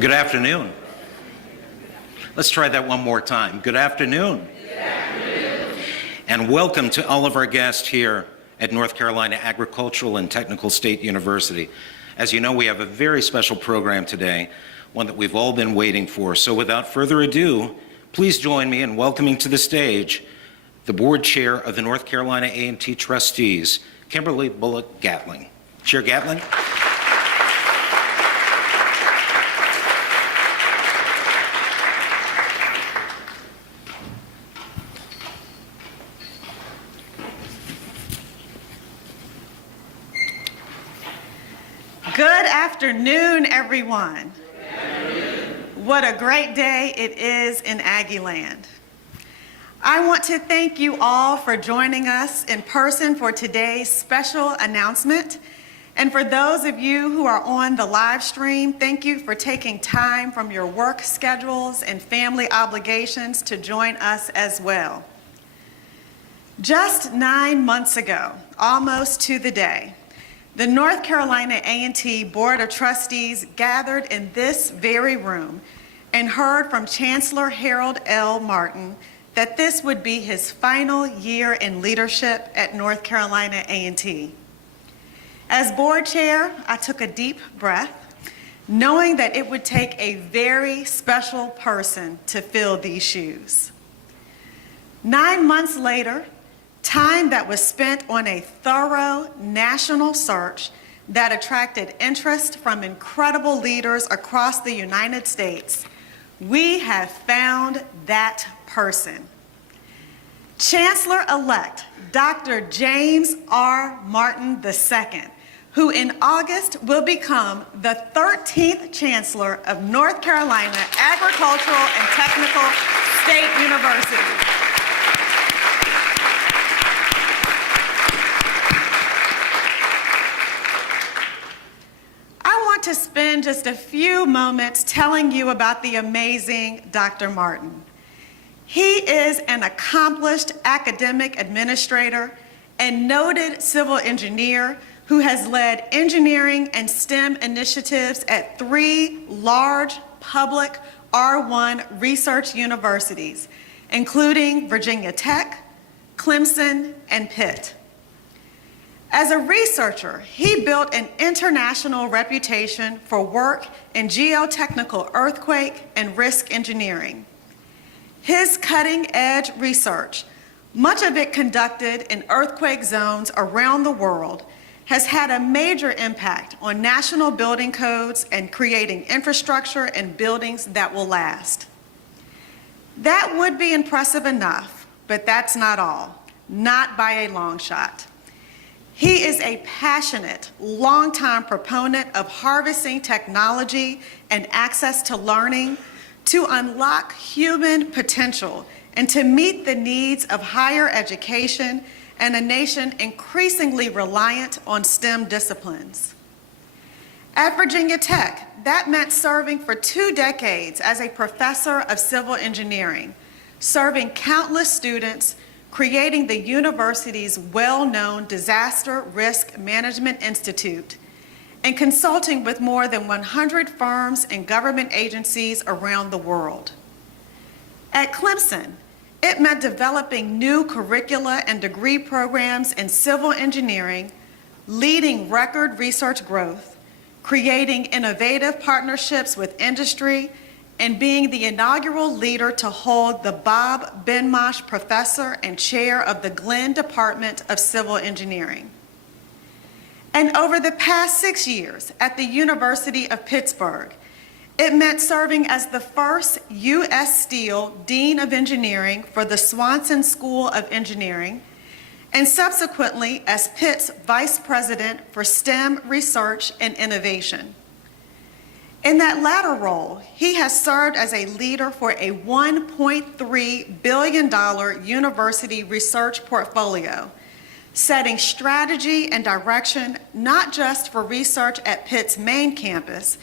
Good afternoon. Let's try that one more time. Good afternoon. Good afternoon. And welcome to all of our guests here at North Carolina Agricultural and Technical State University. As you know, we have a very special program today, one that we've all been waiting for. So without further ado, please join me in welcoming to the stage the board chair of the North Carolina A&T Trustees, Kimberly Bullock Gatling. Chair Gatling. Good afternoon, everyone. Good afternoon. What a great day it is in Aggieland. I want to thank you all for joining us in person for today's special announcement. And for those of you who are on the live stream, thank you for taking time from your work schedules and family obligations to join us as well. Just 9 months ago, almost to the day, the North Carolina A&T Board of Trustees gathered in this very room and heard from Chancellor Harold L. Martin that this would be his final year in leadership at North Carolina A&T. As board chair, I took a deep breath, knowing that it would take a very special person to fill these shoes. 9 months later, time that was spent on a thorough national search that attracted interest from incredible leaders across the United States, we have found that person. Chancellor-elect Dr. James R. Martin II, who in August will become the 13th Chancellor of North Carolina Agricultural and Technical State University. To spend just a few moments telling you about the amazing Dr. Martin. He is an accomplished academic administrator and noted civil engineer who has led engineering and STEM initiatives at 3 large public R1 research universities, including Virginia Tech, Clemson, and Pitt. As a researcher, he built an international reputation for work in geotechnical earthquake and risk engineering. His cutting-edge research, much of it conducted in earthquake zones around the world, has had a major impact on national building codes and creating infrastructure and buildings that will last. That would be impressive enough, but that's not all, not by a long shot. He is a passionate, longtime proponent of harnessing technology and access to learning to unlock human potential and to meet the needs of higher education and a nation increasingly reliant on STEM disciplines. At Virginia Tech, that meant serving for 2 decades as a professor of civil engineering, serving countless students, creating the university's well-known Disaster Risk Management Institute, and consulting with more than 100 firms and government agencies around the world. At Clemson, it meant developing new curricula and degree programs in civil engineering, leading record research growth, creating innovative partnerships with industry, and being the inaugural leader to hold the Bob Benmosh Professor and Chair of the Glenn Department of Civil Engineering. And over the past 6 years at the University of Pittsburgh, it meant serving as the first U.S. Steel Dean of Engineering for the Swanson School of Engineering, and subsequently as Pitt's Vice President for STEM Research and Innovation. In that latter role, he has served as a leader for a $1.3 billion university research portfolio, setting strategy and direction not just for research at Pitt's main campus,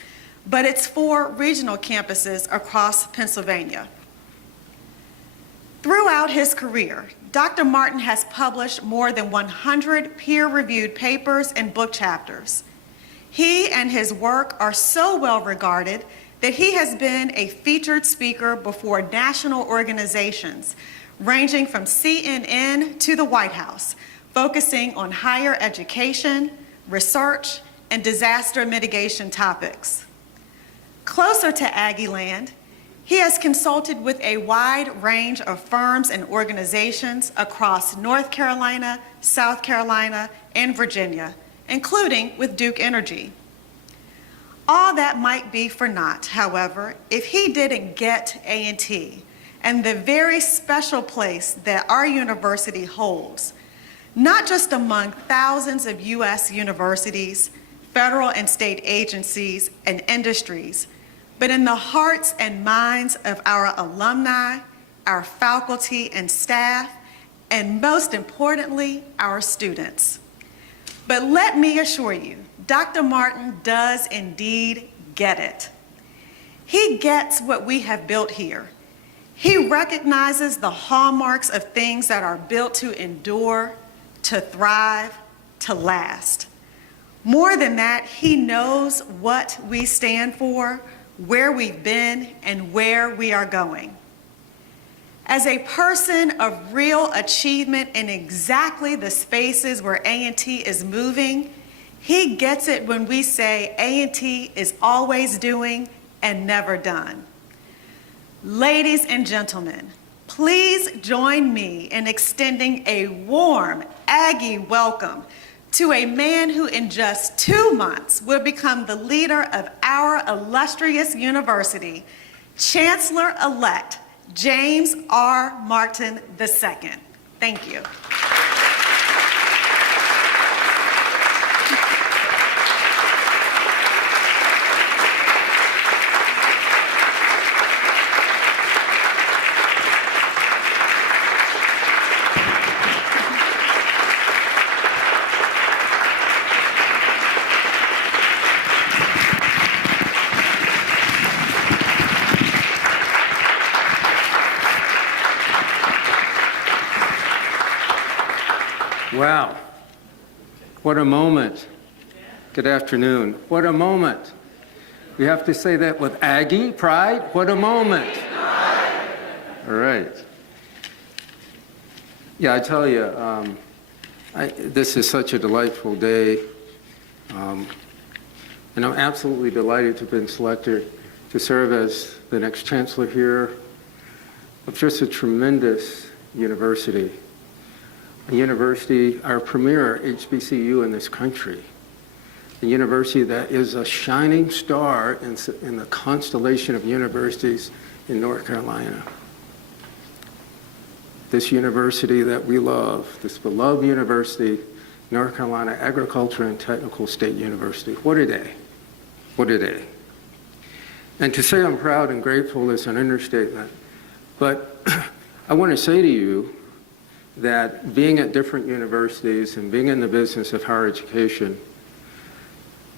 but its 4 regional campuses across Pennsylvania. Throughout his career, Dr. Martin has published more than 100 peer-reviewed papers and book chapters. He and his work are so well regarded that he has been a featured speaker before national organizations, ranging from CNN to the White House, focusing on higher education, research, and disaster mitigation topics. Closer to Aggieland, he has consulted with a wide range of firms and organizations across North Carolina, South Carolina, and Virginia, including with Duke Energy. All that might be for naught, however, if he didn't get A&T and the very special place that our university holds, not just among thousands of U.S. universities, federal and state agencies, and industries, but in the hearts and minds of our alumni, our faculty and staff, and most importantly, our students. But let me assure you, Dr. Martin does indeed get it. He gets what we have built here. He recognizes the hallmarks of things that are built to endure, to thrive, to last. More than that, he knows what we stand for, where we've been, and where we are going. As a person of real achievement in exactly the spaces where A&T is moving, he gets it when we say A&T is always doing and never done. Ladies and gentlemen, please join me in extending a warm Aggie welcome to a man who in just 2 months will become the leader of our illustrious university, Chancellor-elect James R. Martin II. Thank you. Wow, what a moment. Good afternoon. What a moment. We have to say that with Aggie pride. What a moment. All right. Yeah, I tell you, this is such a delightful day. And I'm absolutely delighted to have been selected to serve as the next chancellor here of just a tremendous university. A university, our premier HBCU in this country, a university that is a shining star in the constellation of universities in North Carolina. This university that we love, this beloved university, North Carolina Agricultural and Technical State University. What a day. What a day. And to say I'm proud and grateful is an understatement, but I want to say to you that being at different universities and being in the business of higher education,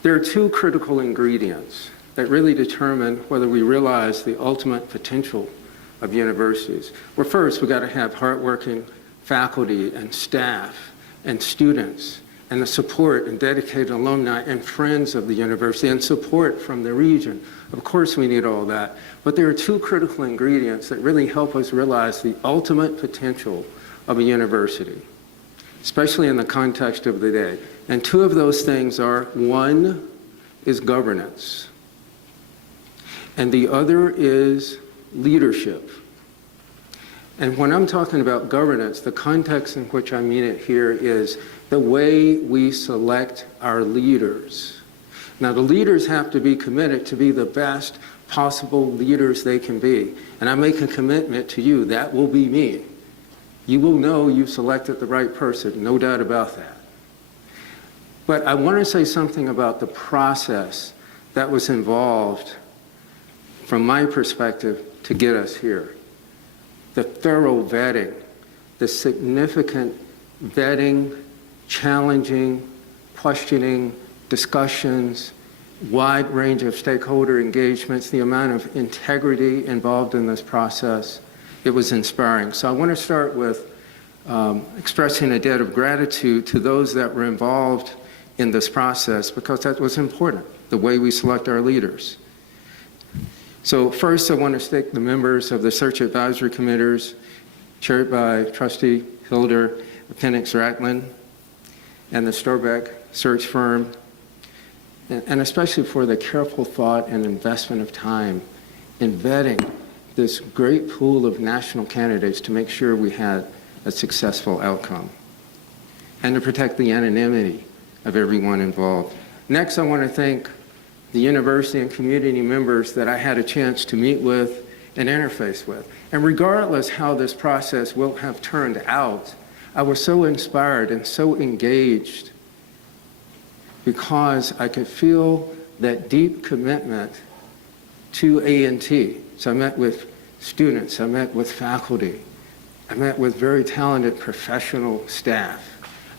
there are 2 critical ingredients that really determine whether we realize the ultimate potential of universities. Well, first, we've got to have hardworking faculty and staff and students and the support and dedicated alumni and friends of the university and support from the region. Of course, we need all that. But there are 2 critical ingredients that really help us realize the ultimate potential of a university, especially in the context of the day. And 2 of those things are, one is governance, and the other is leadership. And when I'm talking about governance, the context in which I mean it here is the way we select our leaders. Now, the leaders have to be committed to be the best possible leaders they can be. And I make a commitment to you, that will be me. You will know you've selected the right person, no doubt about that. But I want to say something about the process that was involved, from my perspective, to get us here. The thorough vetting, the significant vetting, challenging, questioning, discussions, wide range of stakeholder engagements, the amount of integrity involved in this process. It was inspiring. So I want to start with expressing a debt of gratitude to those that were involved in this process, because that was important, the way we select our leaders. So first, I want to thank the members of the Search Advisory Committees, chaired by Trustee Hilder Penix-Racklin, and the Storbeck Search Firm, and especially for the careful thought and investment of time in vetting this great pool of national candidates to make sure we had a successful outcome, and to protect the anonymity of everyone involved. Next, I want to thank the university and community members that I had a chance to meet with and interface with. And regardless how this process will have turned out, I was so inspired and so engaged because I could feel that deep commitment to A&T. So I met with students, I met with faculty, I met with very talented professional staff,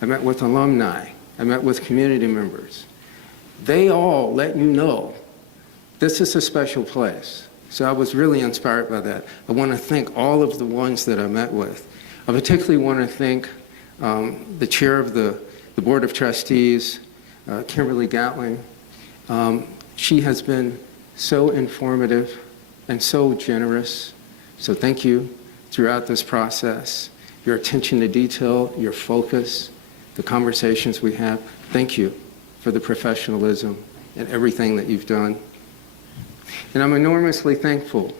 I met with alumni, I met with community members. They all let you know this is a special place. So I was really inspired by that. I want to thank all of the ones that I met with. I particularly want to thank the chair of the Board of Trustees, Kimberly Gatling. She has been so informative and so generous. So thank you throughout this process. Your attention to detail, your focus, the conversations we have. Thank you for the professionalism and everything that you've done. And I'm enormously thankful.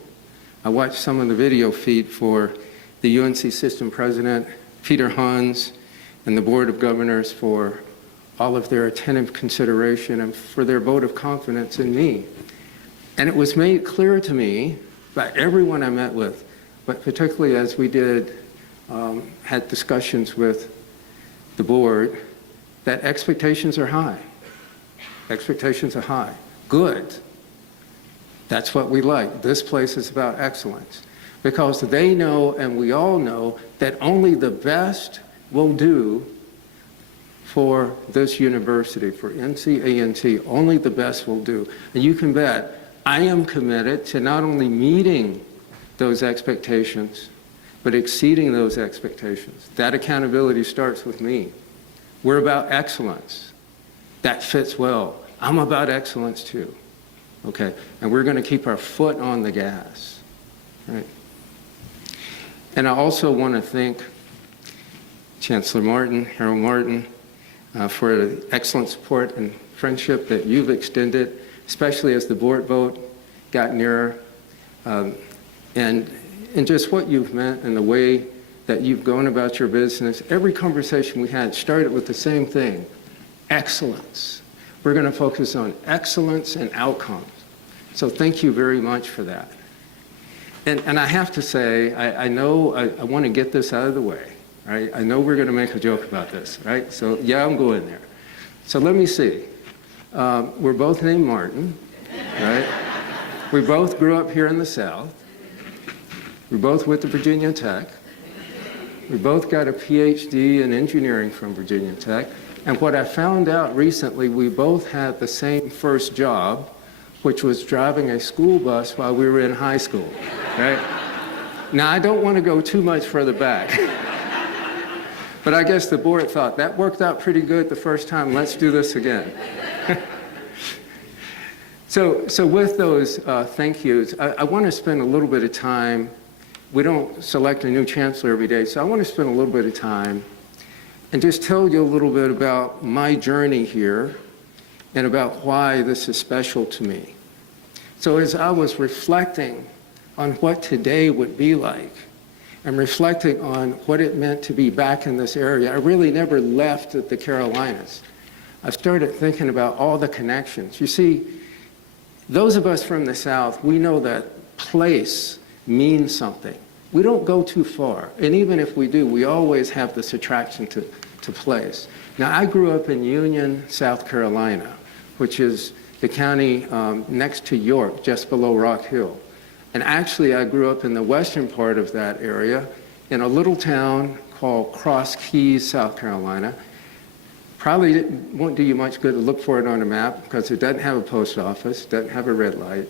I watched some of the video feed for the UNC System President, Peter Hans, and the Board of Governors for all of their attentive consideration and for their vote of confidence in me. And it was made clear to me by everyone I met with, but particularly as we had discussions with the board, that expectations are high. Expectations are high. Good. That's what we like. This place is about excellence. Because they know, and we all know, that only the best will do for this university, for NC-A&T. Only the best will do. And you can bet I am committed to not only meeting those expectations, but exceeding those expectations. That accountability starts with me. We're about excellence. That fits well. I'm about excellence too. Okay, and we're going to keep our foot on the gas, right? And I also want to thank Chancellor Martin, Harold Martin, for the excellent support and friendship that you've extended, especially as the board vote got nearer, and just what you've meant and the way that you've gone about your business. Every conversation we had started with the same thing: excellence. We're going to focus on excellence and outcomes. So thank you very much for that. And I have to say, I know I want to get this out of the way, right? I know we're going to make a joke about this, right? So yeah, I'm going there. So let me see. We're both named Martin, right? We both grew up here in the South. We both went to Virginia Tech. We both got a PhD in engineering from Virginia Tech. And what I found out recently, we both had the same first job, which was driving a school bus while we were in high school, right? Now, I don't want to go too much further back, but I guess the board thought that worked out pretty good the first time. Let's do this again. So with those thank yous, I want to spend a little bit of time. We don't select a new chancellor every day, so I want to spend a little bit of time and just tell you a little bit about my journey here and about why this is special to me. So as I was reflecting on what today would be like and reflecting on what it meant to be back in this area, I really never left the Carolinas. I started thinking about all the connections. You see, those of us from the South, we know that place means something. We don't go too far, and even if we do, we always have this attraction to place. Now, I grew up in Union, South Carolina, which is the county next to York, just below Rock Hill. And actually, I grew up in the western part of that area in a little town called Cross Keys, South Carolina. Probably won't do you much good to look for it on a map because it doesn't have a post office, doesn't have a red light,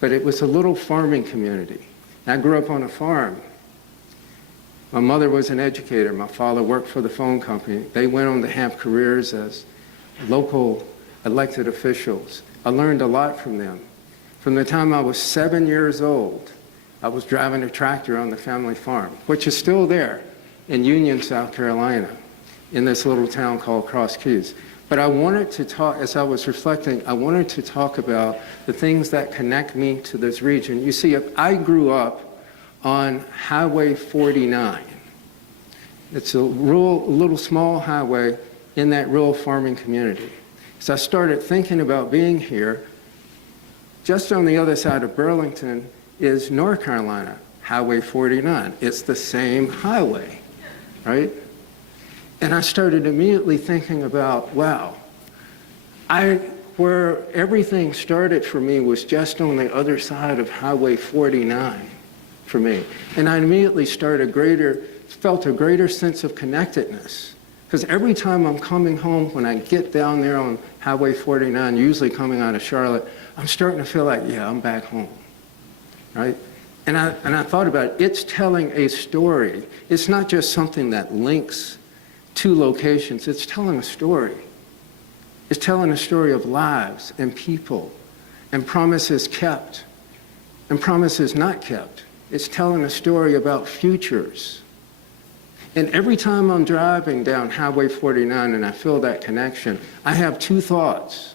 but it was a little farming community. I grew up on a farm. My mother was an educator. My father worked for the phone company. They went on to have careers as local elected officials. I learned a lot from them. From the time I was 7 years old, I was driving a tractor on the family farm, which is still there in Union, South Carolina, in this little town called Cross Keys. But I wanted to talk, as I was reflecting, I wanted to talk about the things that connect me to this region. You see, I grew up on Highway 49. It's a little small highway in that rural farming community. So I started thinking about being here. Just on the other side of Burlington is North Carolina, Highway 49. It's the same highway, right? And I started immediately thinking about, wow, where everything started for me was just on the other side of Highway 49 for me. And I immediately felt a greater sense of connectedness. Because every time I'm coming home, when I get down there on Highway 49, usually coming out of Charlotte, I'm starting to feel like, yeah, I'm back home, right? And I thought about it. It's telling a story. It's not just something that links two locations. It's telling a story. It's telling a story of lives and people and promises kept and promises not kept. It's telling a story about futures. And every time I'm driving down Highway 49 and I feel that connection, I have two thoughts.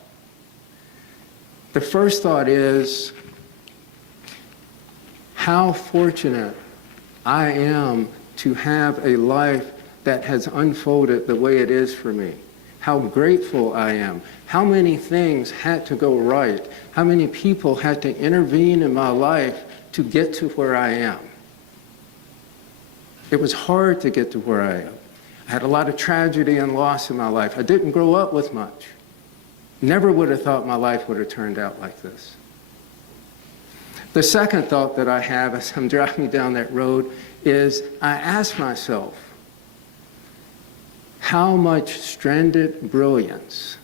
The first thought is how fortunate I am to have a life that has unfolded the way it is for me. How grateful I am. How many things had to go right. How many people had to intervene in my life to get to where I am. It was hard to get to where I am. I had a lot of tragedy and loss in my life. I didn't grow up with much. Never would have thought my life would have turned out like this. The second thought that I have as I'm driving down that road is I ask myself, how much stranded brilliance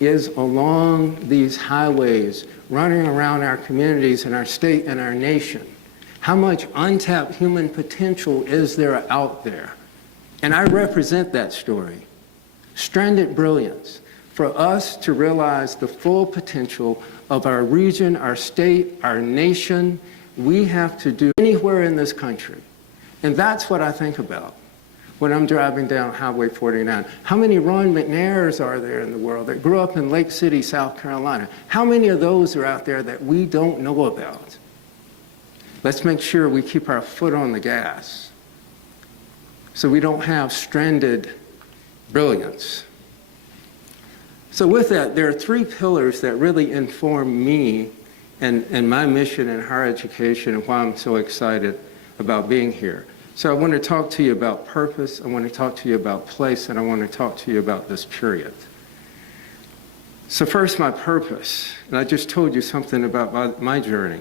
is along these highways running around our communities and our state and our nation? How much untapped human potential is there out there? And I represent that story. Stranded brilliance. For us to realize the full potential of our region, our state, our nation, we have to do anywhere in this country. And that's what I think about when I'm driving down Highway 49. How many Ron McNairs are there in the world that grew up in Lake City, South Carolina? How many of those are out there that we don't know about? Let's make sure we keep our foot on the gas so we don't have stranded brilliance. So with that, there are three pillars that really inform me and my mission in higher education and why I'm so excited about being here. So I want to talk to you about purpose, I want to talk to you about place, and I want to talk to you about this period. So first, my purpose, and I just told you something about my journey.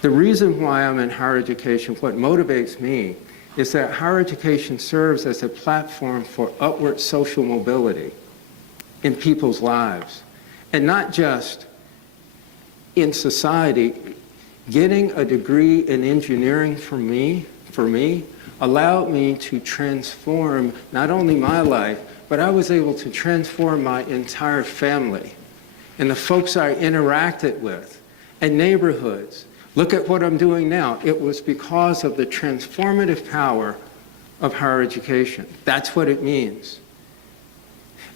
The reason why I'm in higher education, what motivates me, is that higher education serves as a platform for upward social mobility in people's lives. And not just in society. Getting a degree in engineering for me, allowed me to transform not only my life, but I was able to transform my entire family and the folks I interacted with and neighborhoods. Look at what I'm doing now. It was because of the transformative power of higher education. That's what it means.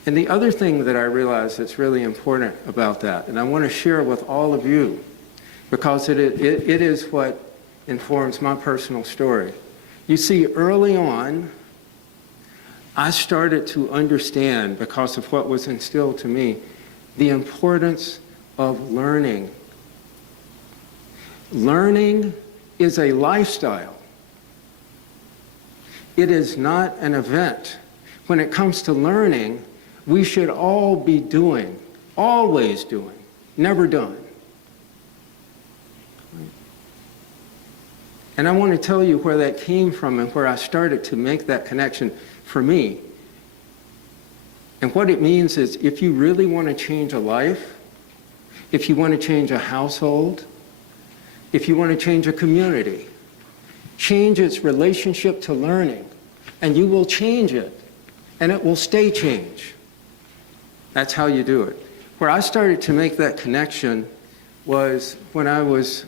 And the other thing that I realize that's really important about that, and I want to share with all of you, because it is what informs my personal story. You see, early on, I started to understand, because of what was instilled to me, the importance of learning. Learning is a lifestyle. It is not an event. When it comes to learning, we should all be doing, always doing, never done. And I want to tell you where that came from and where I started to make that connection for me. And what it means is, if you really want to change a life, if you want to change a household, if you want to change a community, change its relationship to learning, and you will change it, and it will stay changed. That's how you do it. Where I started to make that connection was when I was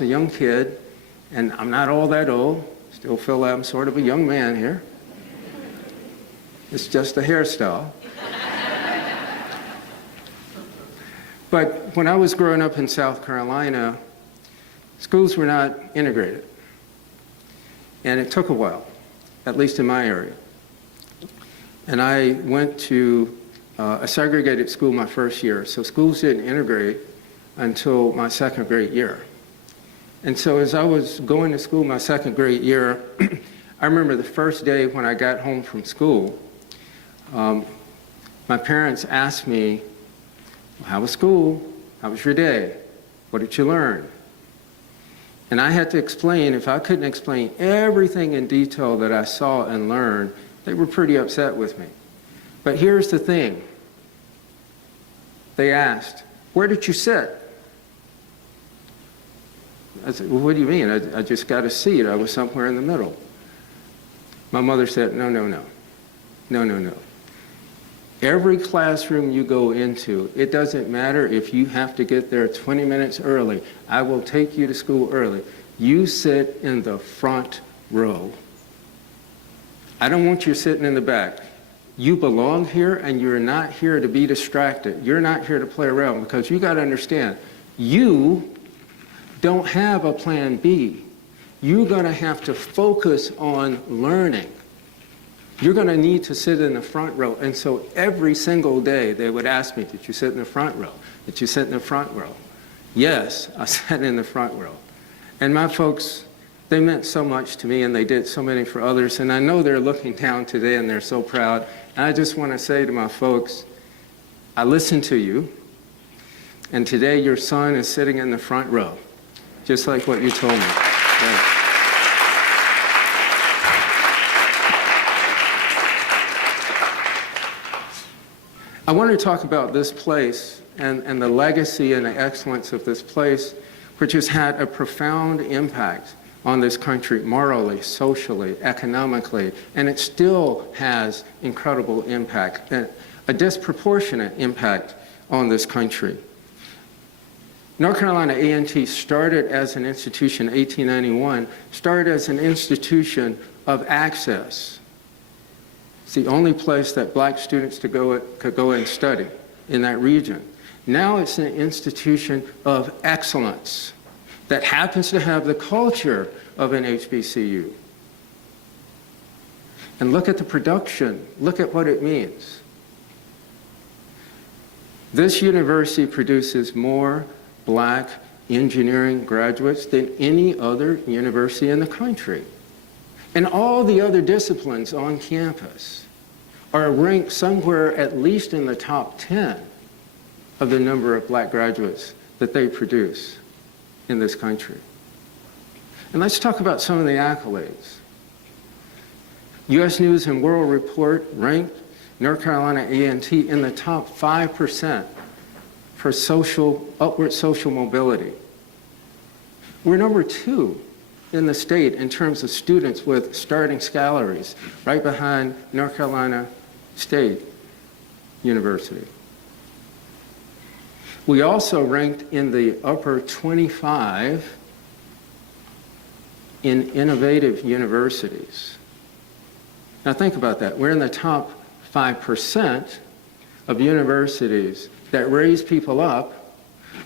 a young kid, and I'm not all that old, still feel like I'm sort of a young man here. It's just a hairstyle. But when I was growing up in South Carolina, schools were not integrated. And it took a while, at least in my area. And I went to a segregated school my first year. So schools didn't integrate until my second grade year. And so as I was going to school my second grade year, I remember the first day when I got home from school, my parents asked me, how was school? How was your day? What did you learn? And I had to explain. If I couldn't explain everything in detail that I saw and learned, they were pretty upset with me. But here's the thing. They asked, where did you sit? I said, well, what do you mean? I just got a seat. I was somewhere in the middle. My mother said, no. Every classroom you go into, it doesn't matter if you have to get there 20 minutes early. I will take you to school early. You sit in the front row. I don't want you sitting in the back. You belong here, and you're not here to be distracted. You're not here to play around, because you got to understand, you don't have a plan B. You're going to have to focus on learning. You're going to need to sit in the front row. And so every single day they would ask me, did you sit in the front row? Did you sit in the front row? Yes, I sat in the front row. And my folks, they meant so much to me, and they did so many for others. And I know they're looking down today, and they're so proud. And I just want to say to my folks, I listened to you, and today your son is sitting in the front row, just like what you told me. Yeah. I want to talk about this place and the legacy and the excellence of this place, which has had a profound impact on this country morally, socially, economically, and it still has incredible impact, a disproportionate impact on this country. North Carolina A&T started as an institution in 1891, started as an institution of access. It's the only place that black students could go and study in that region. Now it's an institution of excellence that happens to have the culture of an HBCU. And look at the production. Look at what it means. This university produces more black engineering graduates than any other university in the country. And all the other disciplines on campus are ranked somewhere at least in the top 10 of the number of black graduates that they produce in this country. And let's talk about some of the accolades. U.S. News and World Report ranked North Carolina A&T in the top 5% for upward social mobility. We're number 2 in the state in terms of students with starting salaries, right behind North Carolina State University. We also ranked in the upper 25 in innovative universities. Now think about that. We're in the top 5% of universities that raise people up,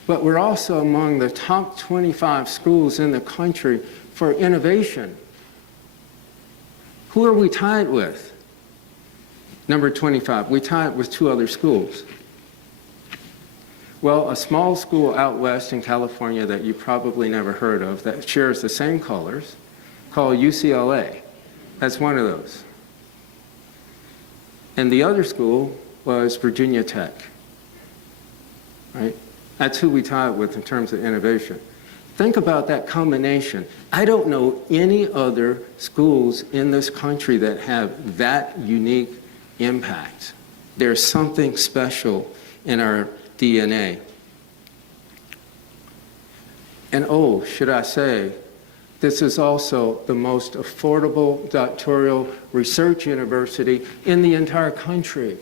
but we're also among the top 25 schools in the country for innovation. Who are we tied with? Number 25. We tied with 2 other schools. Well, a small school out west in California that you probably never heard of that shares the same colors, called UCLA. That's one of those. And the other school was Virginia Tech. Right? That's who we tie it with in terms of innovation. Think about that combination. I don't know any other schools in this country that have that unique impact. There's something special in our DNA. And oh, should I say, this is also the most affordable doctoral research university in the entire country.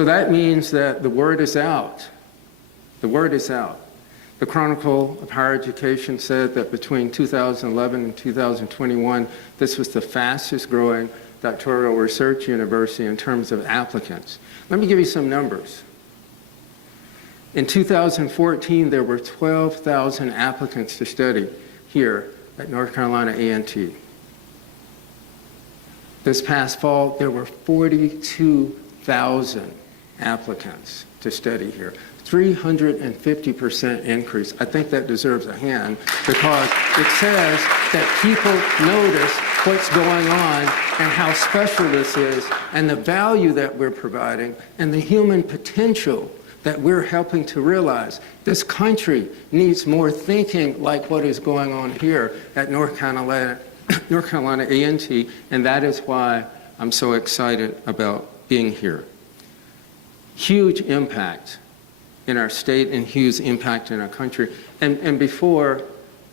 So that means that the word is out. The word is out. The Chronicle of Higher Education said that between 2011 and 2021, this was the fastest growing doctoral research university in terms of applicants. Let me give you some numbers. In 2014, there were 12,000 applicants to study here at North Carolina A&T. This past fall, there were 42,000 applicants to study here. 350% increase. I think that deserves a hand because it says that people notice what's going on and how special this is and the value that we're providing and the human potential that we're helping to realize. This country needs more thinking like what is going on here at North Carolina A&T, and that is why I'm so excited about being here. Huge impact in our state and huge impact in our country. And before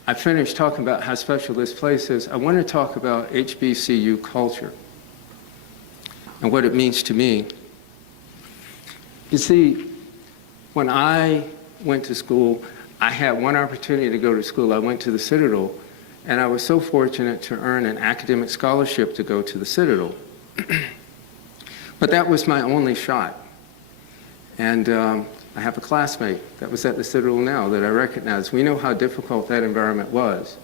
I finish talking about how special this place is, I want to talk about HBCU culture and what it means to me. You see, when I went to school, I had one opportunity to go to school. I went to the Citadel, and I was so fortunate to earn an academic scholarship to go to the Citadel. But that was my only shot. And I have a classmate that was at the Citadel now that I recognize. We know how difficult that environment was.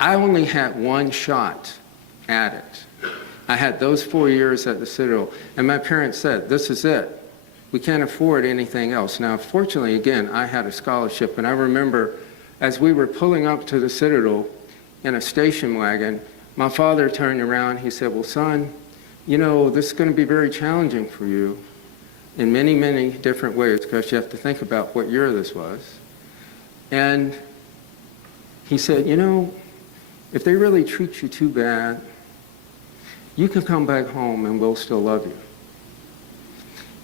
I only had one shot at it. I had those 4 years at the Citadel, and my parents said, this is it. We can't afford anything else. Now, fortunately, again, I had a scholarship, and I remember as we were pulling up to the Citadel in a station wagon, my father turned around, he said, well, son, you know, this is going to be very challenging for you in many, many different ways, because you have to think about what year this was. And he said, you know, if they really treat you too bad, you can come back home and we'll still love you.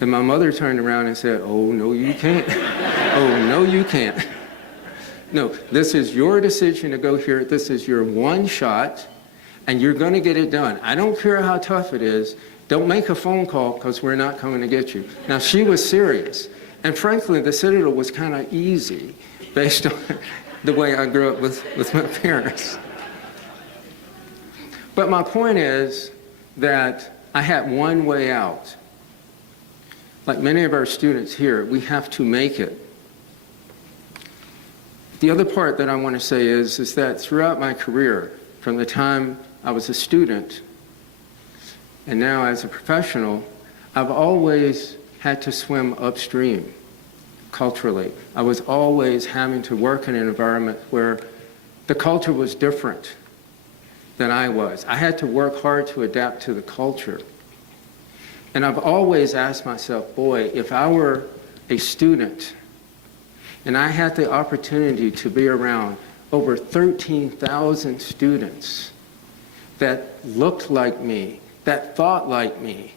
And my mother turned around and said, oh, no, you can't. Oh, no, you can't. No, this is your decision to go here. This is your one shot, and you're going to get it done. I don't care how tough it is. Don't make a phone call because we're not coming to get you. Now, she was serious. And frankly, the Citadel was kind of easy based on the way I grew up with my parents. But my point is that I had one way out. Like many of our students here, we have to make it. The other part that I want to say is that throughout my career, from the time I was a student and now as a professional, I've always had to swim upstream culturally. I was always having to work in an environment where the culture was different than I was. I had to work hard to adapt to the culture. And I've always asked myself, boy, if I were a student and I had the opportunity to be around over 13,000 students that looked like me, that thought like me,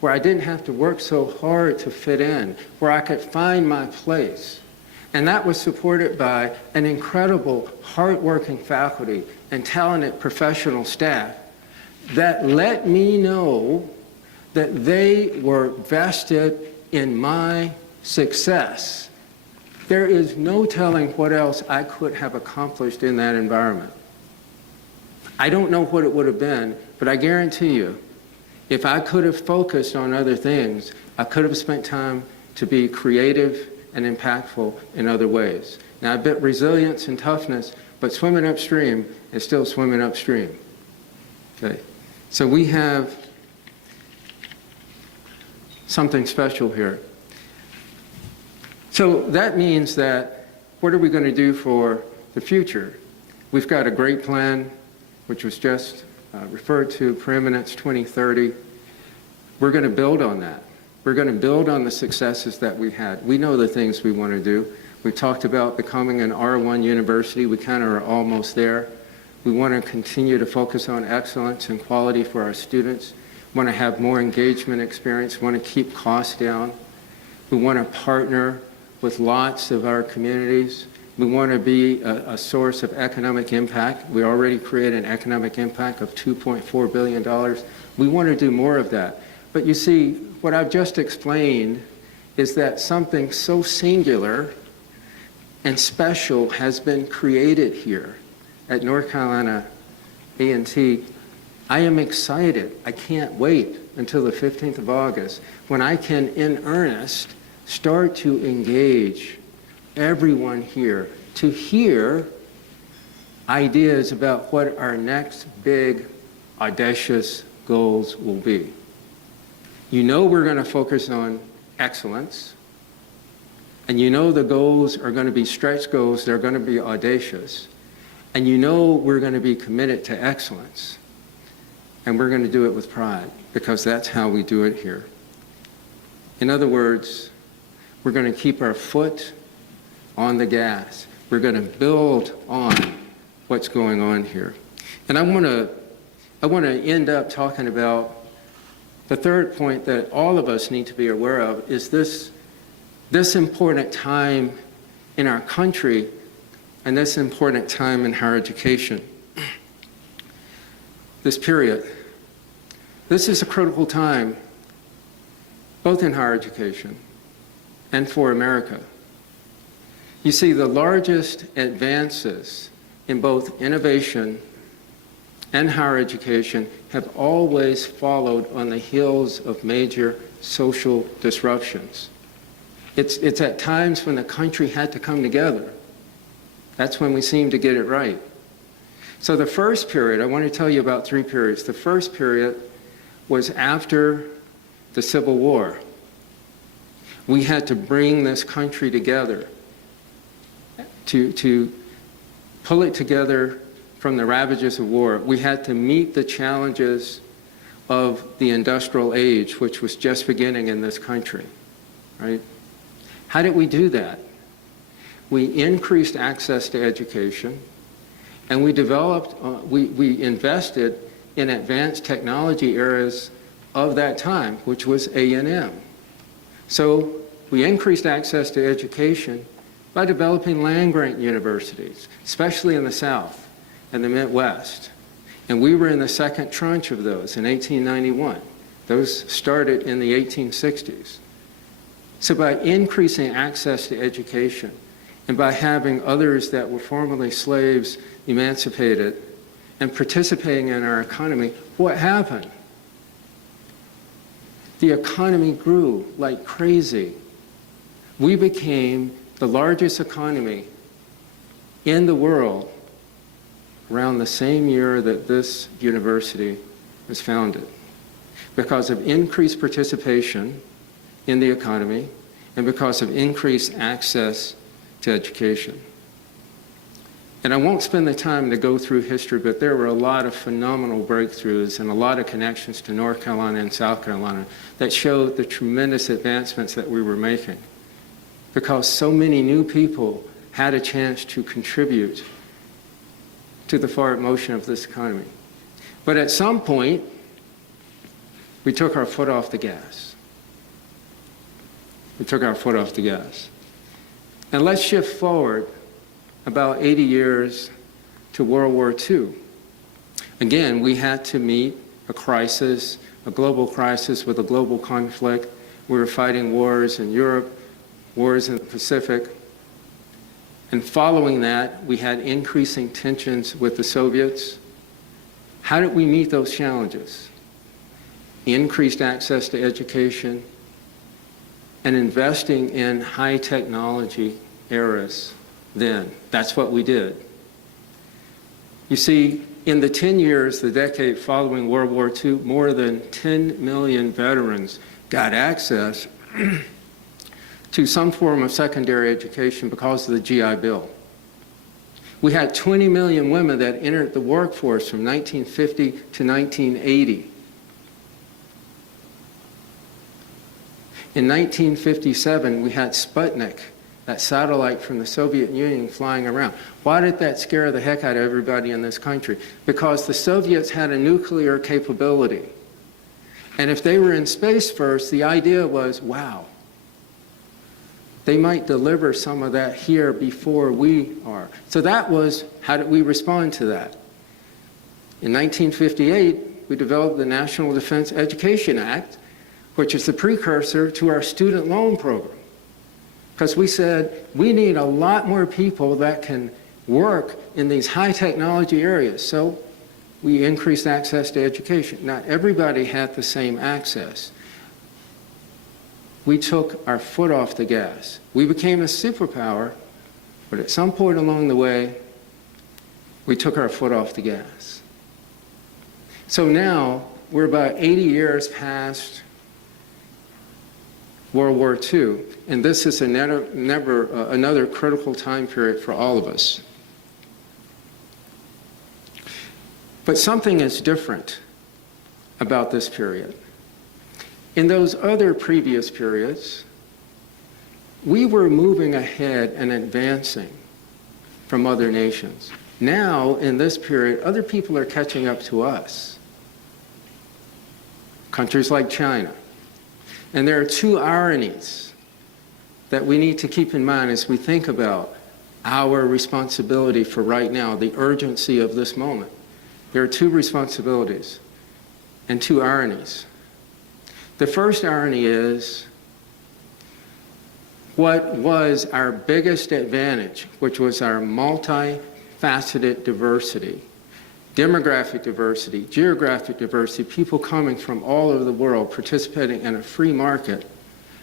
where I didn't have to work so hard to fit in, where I could find my place. And that was supported by an incredible, hardworking faculty and talented professional staff that let me know that they were vested in my success. There is no telling what else I could have accomplished in that environment. I don't know what it would have been, but I guarantee you, if I could have focused on other things, I could have spent time to be creative and impactful in other ways. Now, I bet resilience and toughness, but swimming upstream is still swimming upstream. Okay, so we have something special here. So that means that what are we going to do for the future? We've got a great plan, which was just referred to, Preeminence 2030. We're going to build on that. We're going to build on the successes that we had. We know the things we want to do. We talked about becoming an R1 university. We kind of are almost there. We want to continue to focus on excellence and quality for our students. We want to have more engagement experience. We want to keep costs down. We want to partner with lots of our communities. We want to be a source of economic impact. We already create an economic impact of $2.4 billion. We want to do more of that. But you see, what I've just explained is that something so singular and special has been created here at North Carolina A&T. I am excited. I can't wait until the 15th of August when I can, in earnest, start to engage everyone here to hear ideas about what our next big, audacious goals will be. You know we're going to focus on excellence, and you know the goals are going to be stretch goals, they're going to be audacious, and you know we're going to be committed to excellence, and we're going to do it with pride, because that's how we do it here. In other words, we're going to keep our foot on the gas. We're going to build on what's going on here. And I want to end up talking about the third point that all of us need to be aware of is this important time in our country and this important time in higher education. This period. This is a critical time, both in higher education and for America. You see, the largest advances in both innovation and higher education have always followed on the heels of major social disruptions. It's at times when the country had to come together. That's when we seem to get it right. So the first period, I want to tell you about three periods. The first period was after the Civil War. We had to bring this country together to pull it together from the ravages of war. We had to meet the challenges of the industrial age, which was just beginning in this country, right? How did we do that? We increased access to education, and we developed, we invested in advanced technology areas of that time, which was A&M. So we increased access to education by developing land-grant universities, especially in the South and the Midwest. And we were in the second tranche of those in 1891. Those started in the 1860s. So by increasing access to education and by having others that were formerly slaves emancipated and participating in our economy, what happened? The economy grew like crazy. We became the largest economy in the world around the same year that this university was founded because of increased participation in the economy and because of increased access to education. And I won't spend the time to go through history, but there were a lot of phenomenal breakthroughs and a lot of connections to North Carolina and South Carolina that showed the tremendous advancements that we were making because so many new people had a chance to contribute to the forward motion of this economy. But at some point, we took our foot off the gas. We took our foot off the gas. And let's shift forward about 80 years to World War II. Again, we had to meet a crisis, a global crisis with a global conflict. We were fighting wars in Europe, wars in the Pacific. And following that, we had increasing tensions with the Soviets. How did we meet those challenges? Increased access to education and investing in high technology eras then. That's what we did. You see, in the 10 years, the decade following World War II, more than 10 million veterans got access to some form of secondary education because of the GI Bill. We had 20 million women that entered the workforce from 1950 to 1980. In 1957, we had Sputnik, that satellite from the Soviet Union flying around. Why did that scare the heck out of everybody in this country? Because the Soviets had a nuclear capability. And if they were in space first, the idea was, wow, they might deliver some of that here before we are. So that was, how did we respond to that? In 1958, we developed the National Defense Education Act, which is the precursor to our student loan program. Because we said we need a lot more people that can work in these high technology areas. So we increased access to education. Not everybody had the same access. We took our foot off the gas. We became a superpower, but at some point along the way, we took our foot off the gas. So now we're about 80 years past World War II, and this is another critical time period for all of us. But something is different about this period. In those other previous periods, we were moving ahead and advancing from other nations. Now, in this period, other people are catching up to us. Countries like China. And there are two ironies that we need to keep in mind as we think about our responsibility for right now, the urgency of this moment. There are two responsibilities and two ironies. The first irony is what was our biggest advantage, which was our multifaceted diversity, demographic diversity, geographic diversity, people coming from all over the world participating in a free market.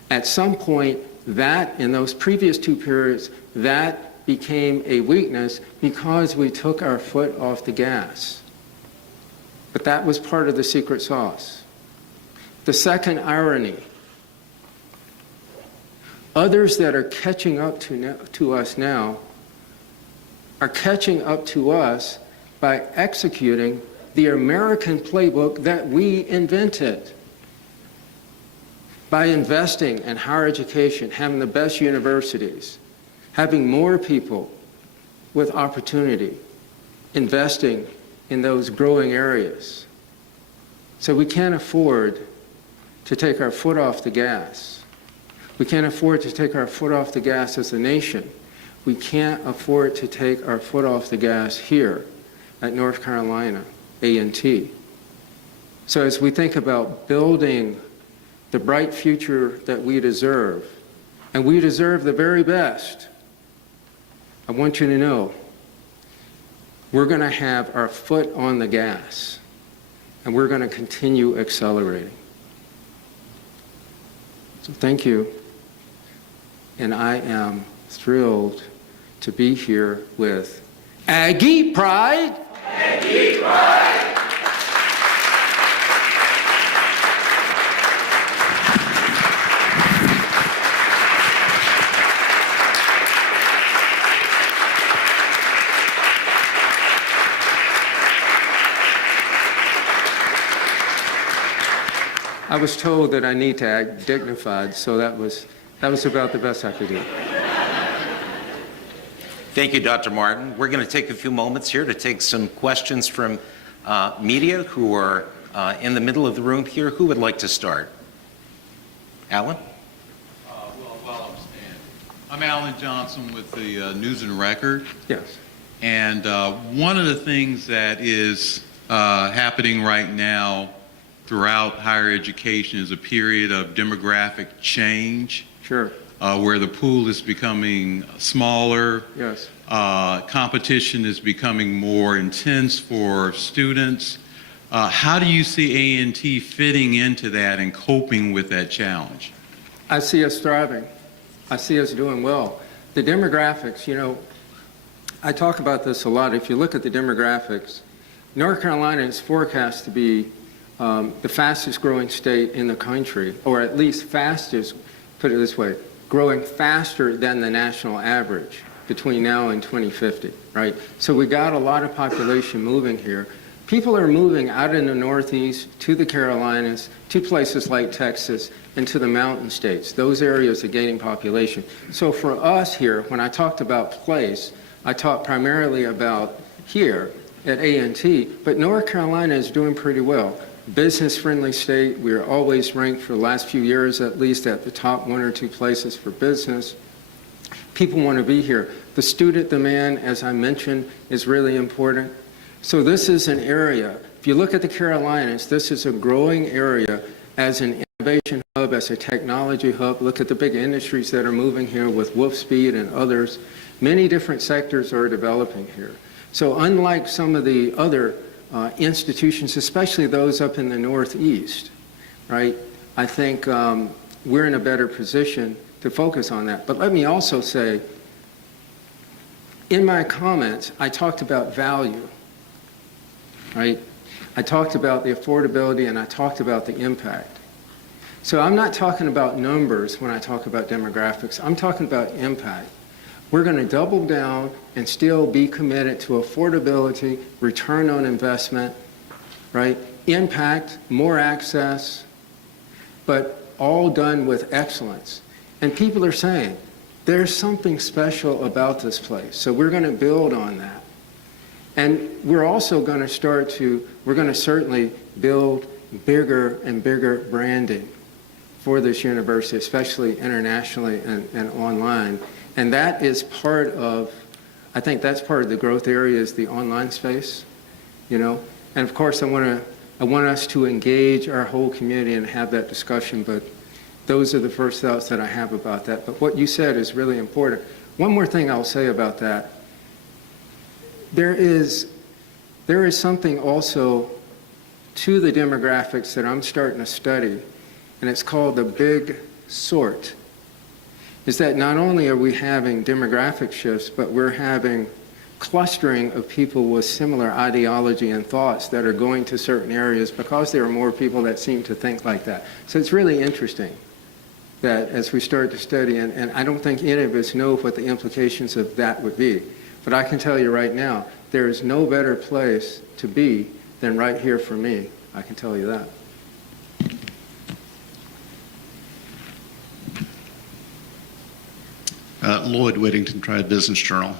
At some point, that, in those previous two periods, that became a weakness because we took our foot off the gas. But that was part of the secret sauce. The second irony, others that are catching up to us now are catching up to us by executing the American playbook that we invented. By investing in higher education, having the best universities, having more people with opportunity, investing in those growing areas. So we can't afford to take our foot off the gas. We can't afford to take our foot off the gas as a nation. We can't afford to take our foot off the gas here at North Carolina A&T. So as we think about building the bright future that we deserve, and we deserve the very best, I want you to know we're going to have our foot on the gas, and we're going to continue accelerating. So thank you, and I am thrilled to be here with Aggie Pride. Aggie Pride. I was told that I need to act dignified, so that was about the best I could do. Thank you, Dr. Martin. We're going to take a few moments here to take some questions from media who are in the middle of the room here. Who would like to start? Alan? While I'm standing. I'm Alan Johnson with the News and Record. Yes. And one of the things that is happening right now throughout higher education is a period of demographic change. Sure. Where the pool is becoming smaller. Yes. Competition is becoming more intense for students. How do you see A&T fitting into that and coping with that challenge? I see us thriving. I see us doing well. The demographics, you know, I talk about this a lot. If you look at the demographics, North Carolina is forecast to be the fastest growing state in the country, or at least fastest, put it this way, growing faster than the national average between now and 2050, right? So we got a lot of population moving here. People are moving out in the Northeast, to the Carolinas, to places like Texas, and to the mountain states. Those areas are gaining population. So for us here, when I talked about place, I talked primarily about here at A&T, but North Carolina is doing pretty well. Business-friendly state. We are always ranked for the last few years, at least, at the top 1 or 2 places for business. People want to be here. The student demand, as I mentioned, is really important. So this is an area, if you look at the Carolinas, this is a growing area as an innovation hub, as a technology hub. Look at the big industries that are moving here with Wolfspeed and others. Many different sectors are developing here. So unlike some of the other institutions, especially those up in the Northeast, right, I think we're in a better position to focus on that. But let me also say, in my comments, I talked about value, right? I talked about the affordability and I talked about the impact. So I'm not talking about numbers when I talk about demographics. I'm talking about impact. We're going to double down and still be committed to affordability, return on investment, right? Impact, more access, but all done with excellence. And people are saying, there's something special about this place. So we're going to build on that. And we're also going to we're going to certainly build bigger and bigger branding for this university, especially internationally and online. And that is part of, I think that's part of the growth area, is the online space, you know. And of course, I want us to engage our whole community and have that discussion, but those are the first thoughts that I have about that. But what you said is really important. One more thing I'll say about that. There is something also to the demographics that I'm starting to study, and it's called the big sort. Is that not only are we having demographic shifts, but we're having clustering of people with similar ideology and thoughts that are going to certain areas because there are more people that seem to think like that. So it's really interesting that as we start to study, and I don't think any of us know what the implications of that would be. But I can tell you right now, there is no better place to be than right here for me. I can tell you that. Lloyd Whittington, Trade Business Journal.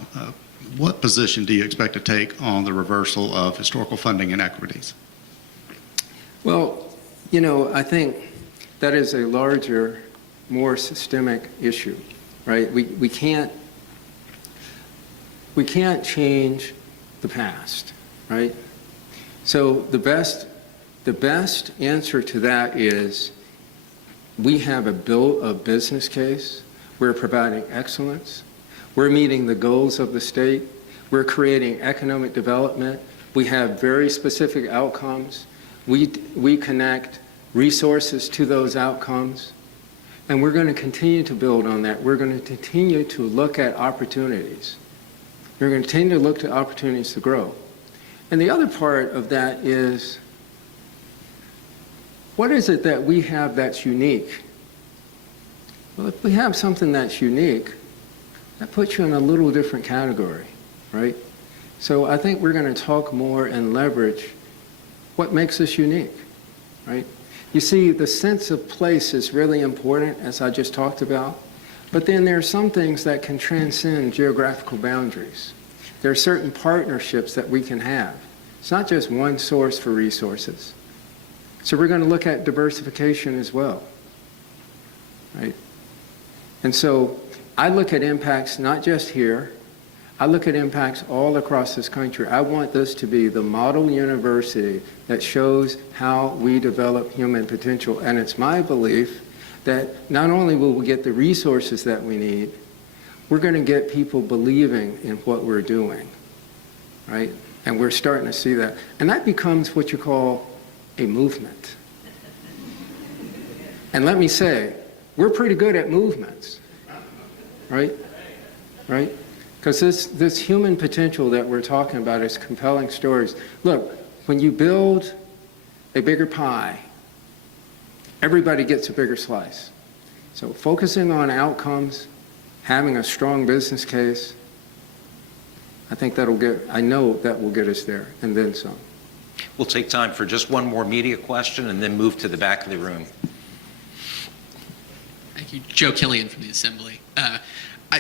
What position do you expect to take on the reversal of historical funding inequities? Well, you know, I think that is a larger, more systemic issue, right? We can't change the past, right? So the best answer to that is we have a business case. We're providing excellence. We're meeting the goals of the state. We're creating economic development. We have very specific outcomes. We connect resources to those outcomes. And we're going to continue to build on that. We're going to continue to look at opportunities. We're going to continue to look at opportunities to grow. And the other part of that is, what is it that we have that's unique? Well, if we have something that's unique, that puts you in a little different category, right? So I think we're going to talk more and leverage what makes us unique, right? You see, the sense of place is really important, as I just talked about, but then there are some things that can transcend geographical boundaries. There are certain partnerships that we can have. It's not just one source for resources. So we're going to look at diversification as well, right? And so I look at impacts not just here. I look at impacts all across this country. I want this to be the model university that shows how we develop human potential. And it's my belief that not only will we get the resources that we need, we're going to get people believing in what we're doing, right? And we're starting to see that. And that becomes what you call a movement. And let me say, we're pretty good at movements, right? Right? Because this human potential that we're talking about is compelling stories. Look, when you build a bigger pie, everybody gets a bigger slice. So focusing on outcomes, having a strong business case, I know that will get us there, and then some. We'll take time for just one more media question and then move to the back of the room. Thank you. Joe Killian from the Assembly.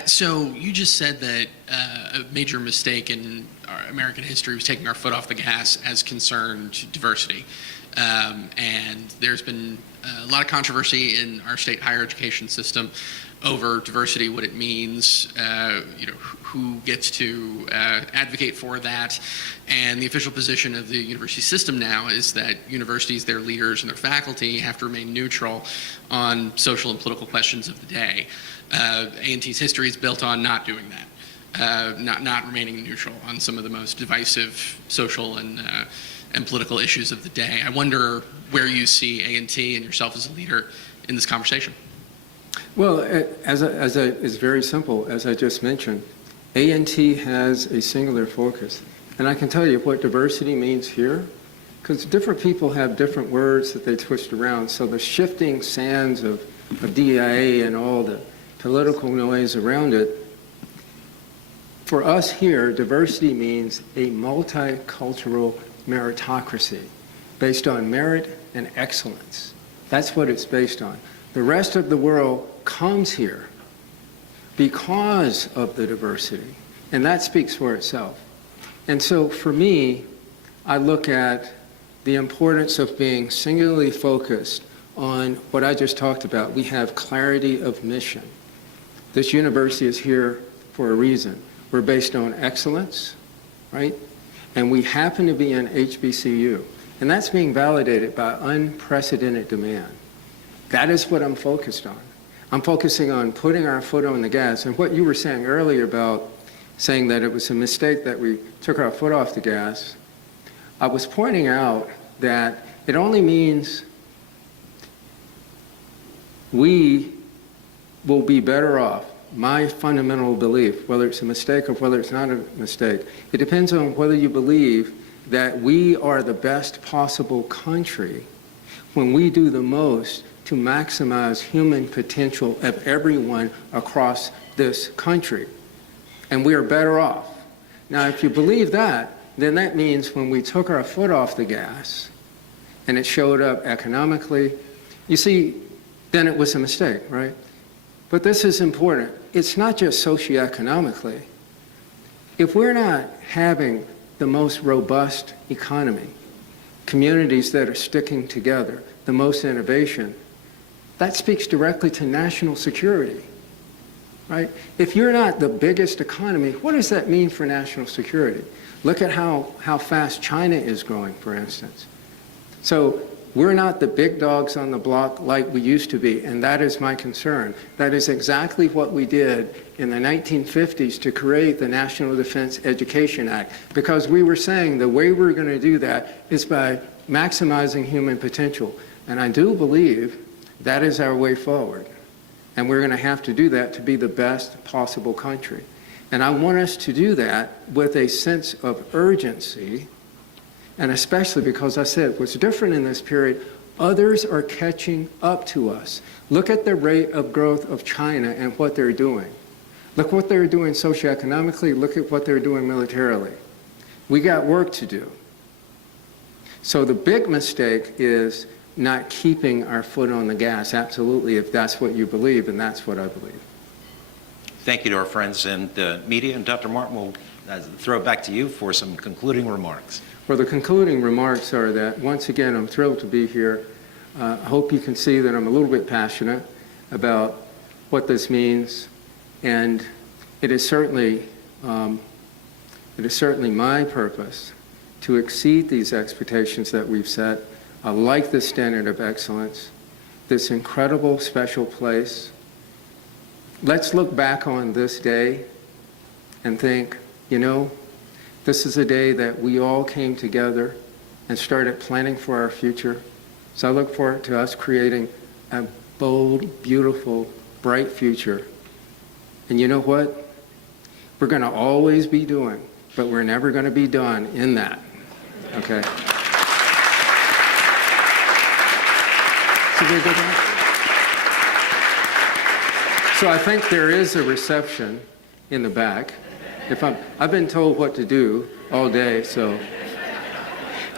So you just said that a major mistake in our American history was taking our foot off the gas as concerned diversity. And there's been a lot of controversy in our state higher education system over diversity, what it means, who gets to advocate for that. And the official position of the university system now is that universities, their leaders, and their faculty have to remain neutral on social and political questions of the day. A&T's history is built on not doing that, not remaining neutral on some of the most divisive social and political issues of the day. I wonder where you see A&T and yourself as a leader in this conversation. Well, it's very simple. As I just mentioned, A&T has a singular focus. And I can tell you what diversity means here, because different people have different words that they twist around. So the shifting sands of DEIA and all the political noise around it, for us here, diversity means a multicultural meritocracy based on merit and excellence. That's what it's based on. The rest of the world comes here because of the diversity, and that speaks for itself. And so for me, I look at the importance of being singularly focused on what I just talked about. We have clarity of mission. This university is here for a reason. We're based on excellence, right? And we happen to be an HBCU. And that's being validated by unprecedented demand. That is what I'm focused on. I'm focusing on putting our foot on the gas. And what you were saying earlier about saying that it was a mistake that we took our foot off the gas, I was pointing out that it only means we will be better off. My fundamental belief, whether it's a mistake or whether it's not a mistake, it depends on whether you believe that we are the best possible country when we do the most to maximize human potential of everyone across this country. And we are better off. Now, if you believe that, then that means when we took our foot off the gas and it showed up economically, you see, then it was a mistake, right? But this is important. It's not just socioeconomically. If we're not having the most robust economy, communities that are sticking together, the most innovation, that speaks directly to national security, right? If you're not the biggest economy, what does that mean for national security? Look at how fast China is growing, for instance. So we're not the big dogs on the block like we used to be, and that is my concern. That is exactly what we did in the 1950s to create the National Defense Education Act, because we were saying the way we're going to do that is by maximizing human potential. And I do believe that is our way forward. And we're going to have to do that to be the best possible country. And I want us to do that with a sense of urgency. And especially because I said what's different in this period, others are catching up to us. Look at the rate of growth of China and what they're doing. Look what they're doing socioeconomically. Look at what they're doing militarily. We got work to do. So the big mistake is not keeping our foot on the gas, absolutely, if that's what you believe, and that's what I believe. Thank you to our friends in the media, and Dr. Martin, we'll throw it back to you for some concluding remarks. Well, the concluding remarks are that, once again, I'm thrilled to be here. I hope you can see that I'm a little bit passionate about what this means, and it is certainly my purpose to exceed these expectations that we've set. I like the standard of excellence, this incredible special place. Let's look back on this day and think, you know, this is a day that we all came together and started planning for our future. So I look forward to us creating a bold, beautiful, bright future. And you know what? We're going to always be doing, but we're never going to be done in that. Okay? So I think there is a reception in the back. I've been told what to do all day, so.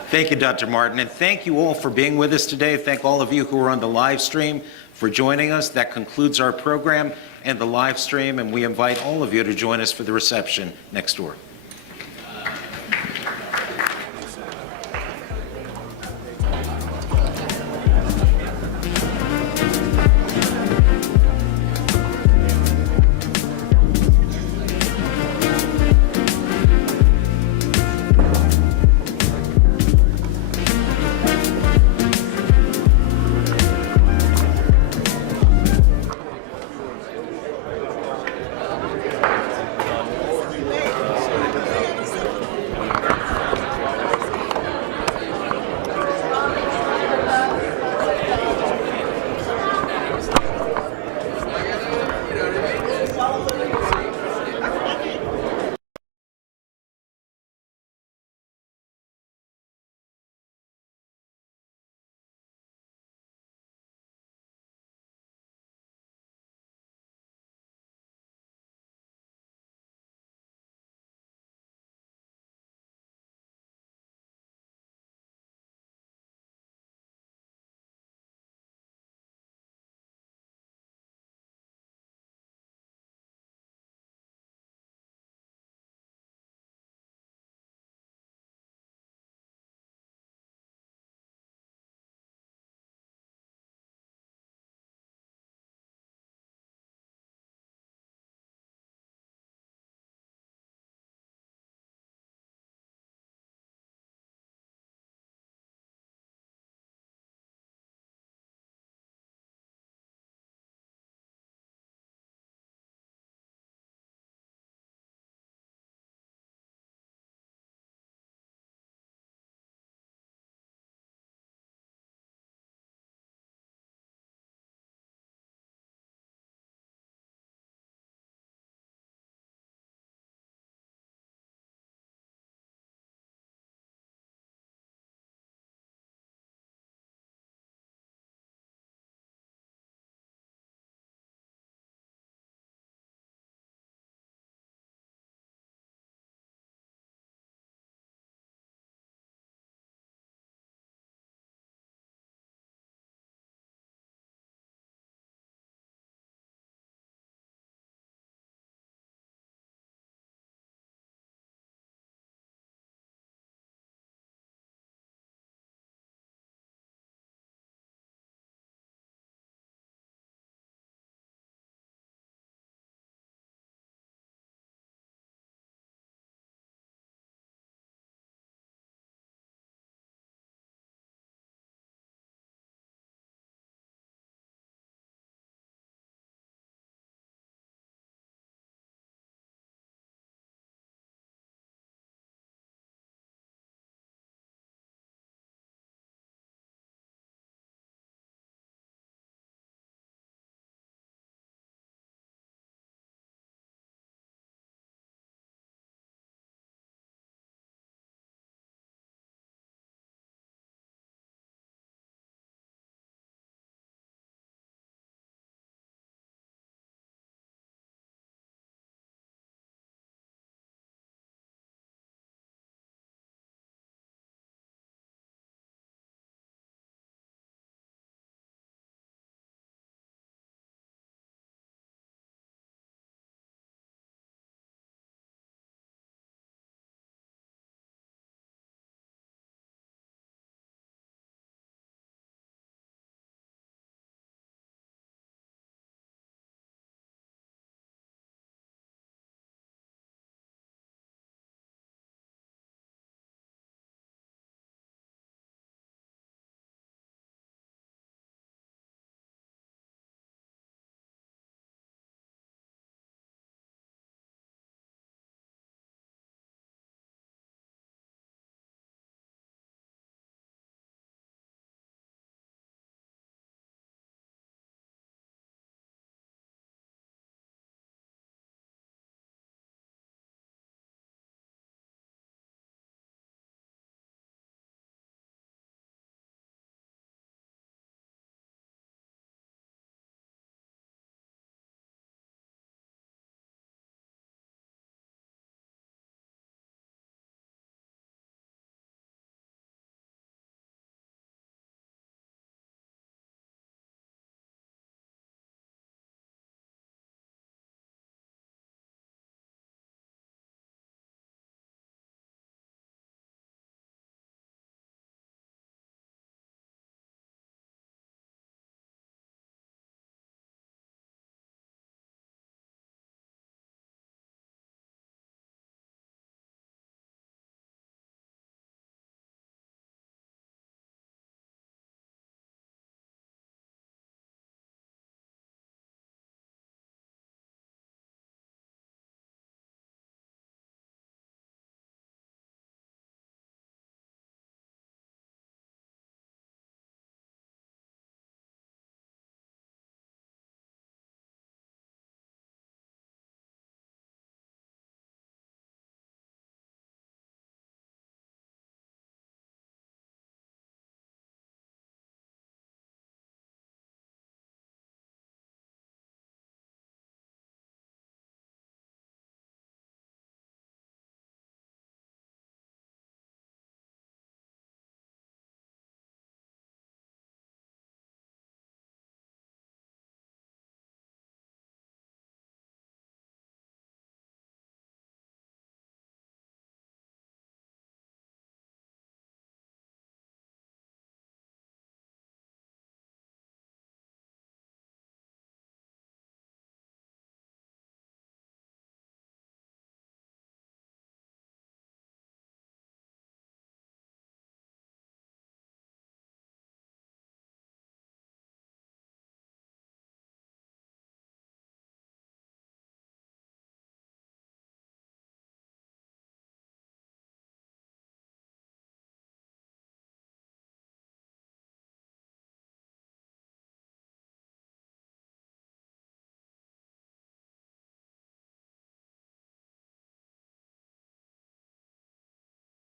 Thank you, Dr. Martin, and thank you all for being with us today. Thank all of you who are on the live stream for joining us. That concludes our program and the live stream, and we invite all of you to join us for the reception next door.